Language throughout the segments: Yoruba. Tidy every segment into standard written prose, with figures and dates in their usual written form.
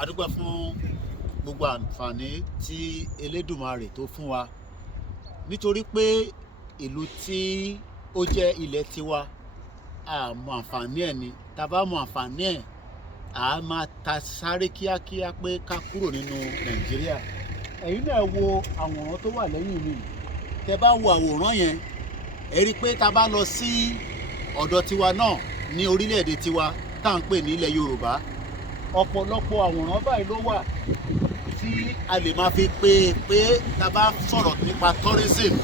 A dúpẹ́ fún gbogbo àǹfààní tí Elédùmarè tó fún wa nítorí pé ìlú tí ó jẹ́ ilẹ̀ tiwa a mọ àǹfààní ẹ̀ ni tá bá mọ àǹfààní ẹ̀ a máa ta sáré kíákíá pé ká kúrò nínú Nàìjíríà. Ẹ̀yin náà wo àwòrán tó wà lẹ́yìn mi, tẹ́ bá wo àwòrán yẹn ẹ rí i pé tá bá lọ sí ọ̀dọ̀ tiwa náà ní orílẹ̀-èdè tiwa tá à ń pè ní ilẹ̀ Yorùbá, ọ̀pọ̀lọpọ̀ àwòrán báyìí ló wà tí a lè máa fi pé tá bá sọ̀rọ̀ nípa tourism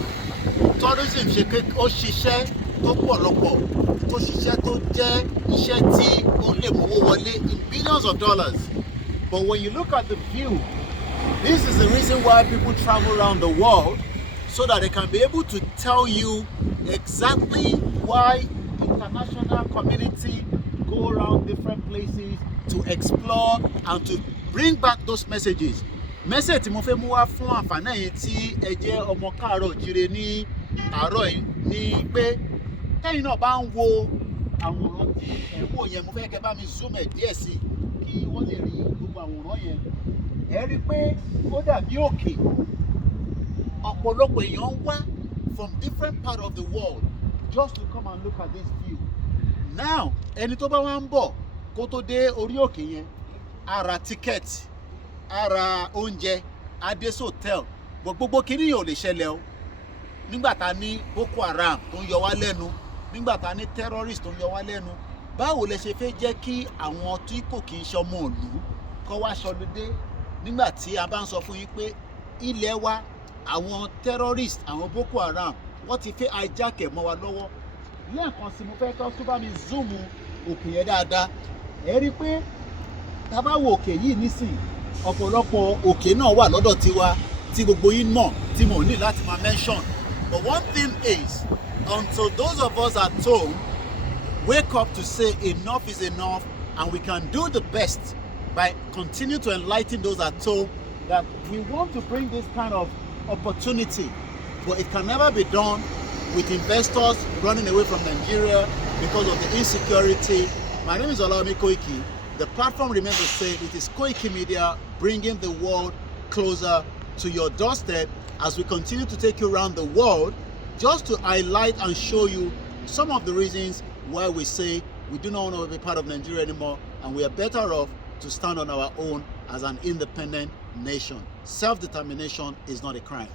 ó ṣiṣẹ́ tó pọ̀lọpọ̀, tó ṣiṣẹ́ tó jẹ́ iṣẹ́ tí ó lè mówó wọlé in billions of dollars. But when you look at the view, this is the reason why people travel around the world, so that they can be able to tell you exactly why international community go around different places to explore and to bring back those messages. Message tí mo fẹ́ mú wá fún àǹfààní ẹ̀yin tí ẹ jẹ́ ọmọ káàárọ̀ oòjíire ní àárọ̀ yìí ni pé tẹ́yin náà bá ń wo àwòrán tí ẹ wò yẹn, mo fẹ́ kẹ́ bá mi zoom ẹ̀ díẹ̀ sí kí wọ́n lè rí gbogbo àwòrán yẹn. Ẹ rí i pé ó dàbí òkè. Ọ̀pọ̀lọpọ̀ èèyàn wá from different parts of the world just to come and look at this view. Now ẹni tó bá wá ń bọ̀ kó tó dé orí òkè yẹn, á ra tíkẹ́ẹ̀tì, á ra oúnjẹ, á dé sọ́tẹ́ẹ̀lì, gbogbo kìíní yẹn ò lè ṣẹlẹ̀ o. Nígbà tá ní Boko Haram tó ń yọ wá lẹ́nu, nígbà tá ní terrorist tó ń yọ wá lẹ́nu, báwo lẹ ṣe fẹ́ jẹ́ kí àwọn tí kò kì í ṣọmọ ìlú kọ́ wá ṣọlódé nígbà tí a bá ń sọ fún yín pé ilẹ̀ wa àwọn terrorist, àwọn Boko Haram wọ́n ti fẹ́ hijack ẹ̀ mọ́ wa lọ́wọ́. Lẹ́ẹ̀kan sí mo fẹ́ kọ́ tó bá mi zoom òkè yẹn dáadáa. Ẹ rí i pé tá a bá wo òkè yìí nísìnyí, ọ̀pọ̀lọpọ̀ òkè náà wà lọ́dọ̀ tiwa tí gbogbo yín mọ̀ tí mo ní láti máa mention. But one thing is, until those of us at home wake up to say enough is enough, and we can do the best by continue to enlighten those at home that we want to bring this kind of opportunity, but it can never be done with investors running away from Nigeria because of the insecurity. My name is Olawumi Koiki. The platform remains the same. It is Koiki Media, bringing the world closer to your doorstep as we continue to take you around the world just to highlight and show you some of the reasons why we say we do not want to be part of Nigeria anymore, and we are better off to stand on our own as an independent nation. Self-determination is not a crime.